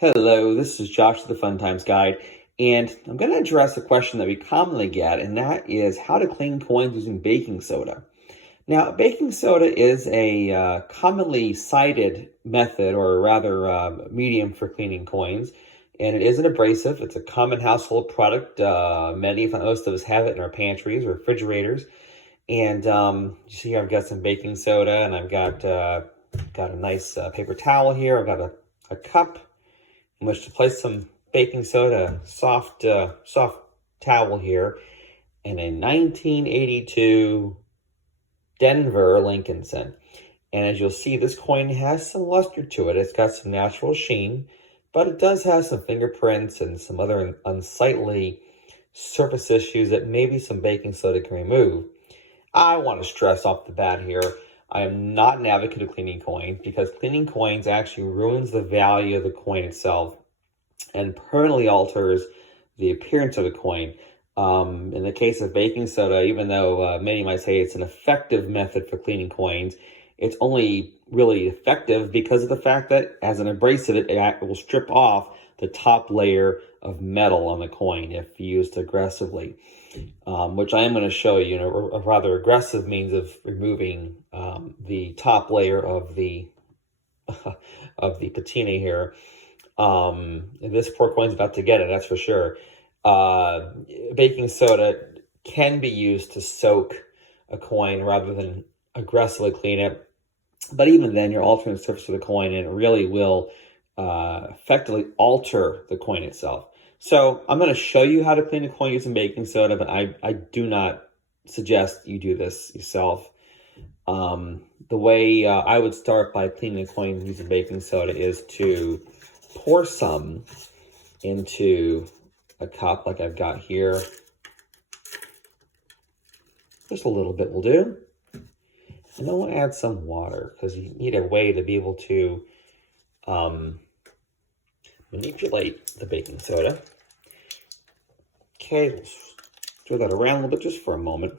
Hello, this is Josh, the Fun Times Guide, and I'm going to address a question that we commonly get, and that is how to clean coins using baking soda. Now, baking soda is a commonly cited method, or rather medium for cleaning coins, and it is an abrasive. It's a common household product. Many, if not most of us, have it in our pantries or refrigerators. And you see here I've got some baking soda, and I've got a nice paper towel here. I've got a cup in which to place some baking soda, soft towel here, and a 1982 Denver Lincolnson. And as you'll see, this coin has some luster to it. It's got some natural sheen, but it does have some fingerprints and some other unsightly surface issues that maybe some baking soda can remove. I want to stress off the bat here, I am not an advocate of cleaning coins because cleaning coins actually ruins the value of the coin itself and permanently alters the appearance of the coin. In the case of baking soda, even though many might say it's an effective method for cleaning coins, it's only really effective because of the fact that as an abrasive, it will strip off the top layer of metal on the coin if used aggressively. Which I am going to show you, a rather aggressive means of removing the top layer of the of the patina here. And this poor coin's about to get it, that's for sure. Baking soda can be used to soak a coin rather than aggressively clean it. But even then, you're altering the surface of the coin, and it really will effectively alter the coin itself. So I'm going to show you how to clean a coin using baking soda, but I do not suggest you do this yourself. The way I would start by cleaning a coin using baking soda is to pour some into a cup like I've got here. Just a little bit will do. And then we'll add some water because you need a way to be able to manipulate the baking soda. Okay, let's throw that around a little bit just for a moment.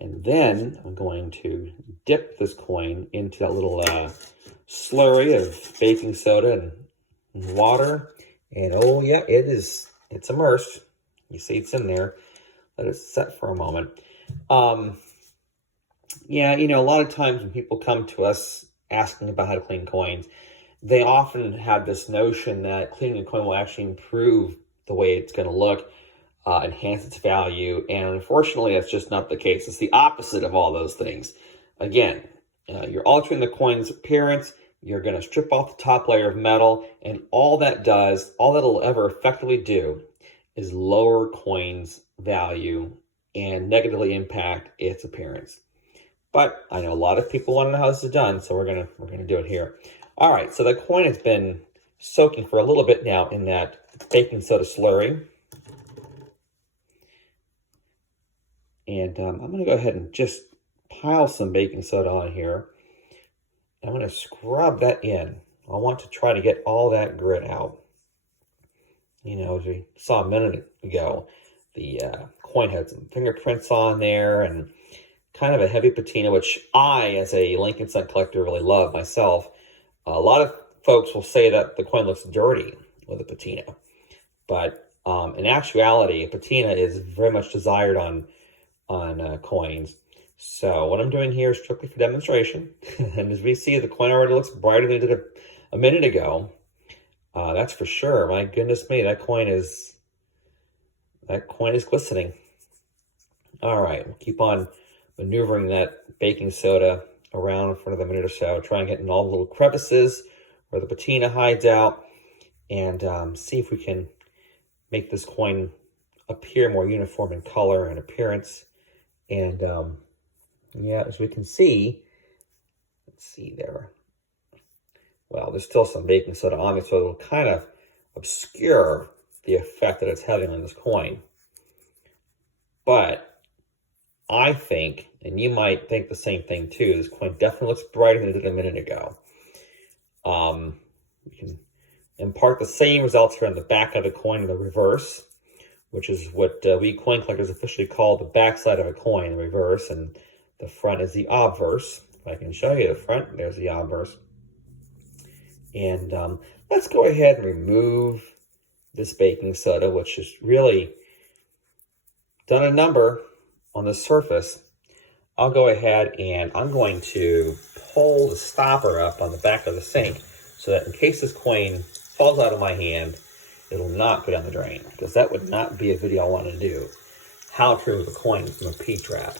And then I'm going to dip this coin into that little slurry of baking soda and water. And oh yeah, it's immersed. You see it's in there. Let it set for a moment. Yeah, a lot of times when people come to us asking about how to clean coins, they often have this notion that cleaning a coin will actually improve the way it's going to look, enhance its value, and unfortunately, that's just not the case. It's the opposite of all those things. Again, you're altering the coin's appearance, you're going to strip off the top layer of metal, and all that'll ever effectively do is lower coin's value and negatively impact its appearance. But I know a lot of people want to know how this is done, so we're gonna do it here. All right, so the coin has been soaking for a little bit now in that baking soda slurry. And I'm going to go ahead and just pile some baking soda on here. I'm going to scrub that in. I want to try to get all that grit out. As we saw a minute ago, the coin had some fingerprints on there and kind of a heavy patina, which I, as a Lincolnson collector, really love myself. A lot of folks will say that the coin looks dirty with a patina, but in actuality, a patina is very much desired on coins. So what I'm doing here is strictly for demonstration. And as we see, the coin already looks brighter than it did a minute ago. That's for sure. My goodness me, that coin is glistening. All right, we'll keep on maneuvering that baking soda around for another minute or so. Try and get in all the little crevices where the patina hides out, and see if we can make this coin appear more uniform in color and appearance. And yeah, as we can see, let's see there. Well, there's still some baking soda on it, so it'll kind of obscure the effect that it's having on this coin. But I think, and you might think the same thing too, this coin definitely looks brighter than it did a minute ago. We can impart the same results here on the back of the coin in the reverse, which is what we coin collectors officially call the backside of a coin, the reverse, and the front is the obverse. If I can show you the front, there's the obverse. And let's go ahead and remove this baking soda, which has really done a number on the surface. I'll go ahead and I'm going to pull the stopper up on the back of the sink so that in case this coin falls out of my hand, it'll not go down the drain, because that would not be a video I want to do. How to remove a coin from a P-trap.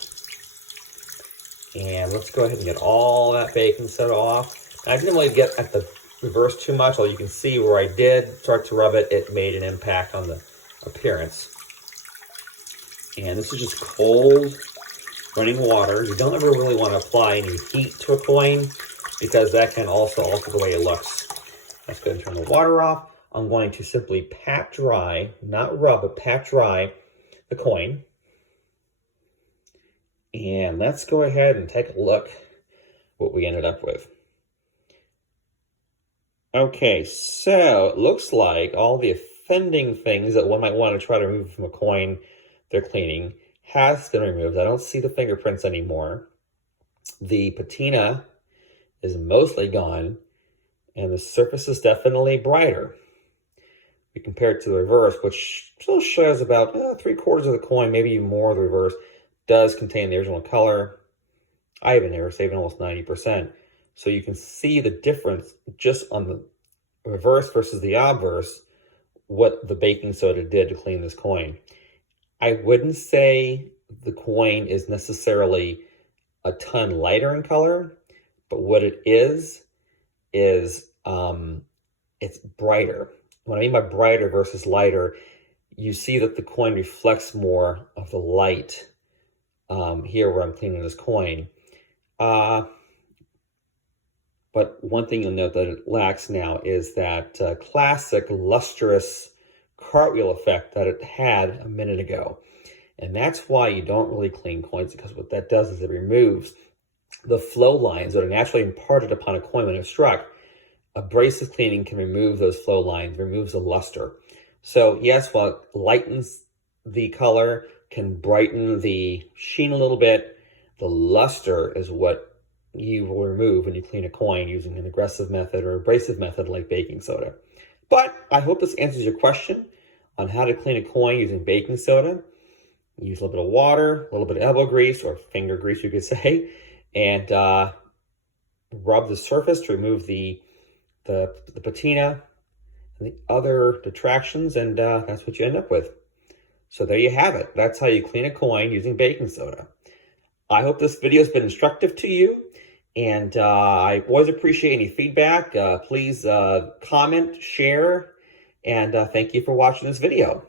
And let's go ahead and get all that baking soda off. I didn't really get at the reverse too much, although you can see where I did start to rub it, it made an impact on the appearance. And this is just cold running water. You don't ever really want to apply any heat to a coin because that can also alter the way it looks. Let's go ahead and turn the water off. I'm going to simply pat dry, not rub, but pat dry the coin. And let's go ahead and take a look what we ended up with. Okay, so it looks like all the offending things that one might want to try to remove from a coin they're cleaning has been removed. I don't see the fingerprints anymore. The patina is mostly gone, and the surface is definitely brighter. We compare it to the reverse, which still shows about 3/4 of the coin, maybe even more of the reverse, does contain the original color. I even never saved almost 90%. So you can see the difference just on the reverse versus the obverse, what the baking soda did to clean this coin. I wouldn't say the coin is necessarily a ton lighter in color, but what it is it's brighter. What I mean by brighter versus lighter, you see that the coin reflects more of the light here where I'm cleaning this coin. But one thing you'll note that it lacks now is that classic lustrous cartwheel effect that it had a minute ago. And that's why you don't really clean coins, because what that does is it removes the flow lines that are naturally imparted upon a coin when it's struck. Abrasive cleaning can remove those flow lines, removes the luster. So yes, while it lightens the color, can brighten the sheen a little bit, the luster is what you will remove when you clean a coin using an aggressive method or abrasive method like baking soda. But I hope this answers your question on how to clean a coin using baking soda. Use a little bit of water, a little bit of elbow grease or finger grease, you could say, and rub the surface to remove the patina and the other detractions, and that's what you end up with. So there you have it. That's how you clean a coin using baking soda. I hope this video has been instructive to you, and I always appreciate any feedback. Please comment, share, and thank you for watching this video.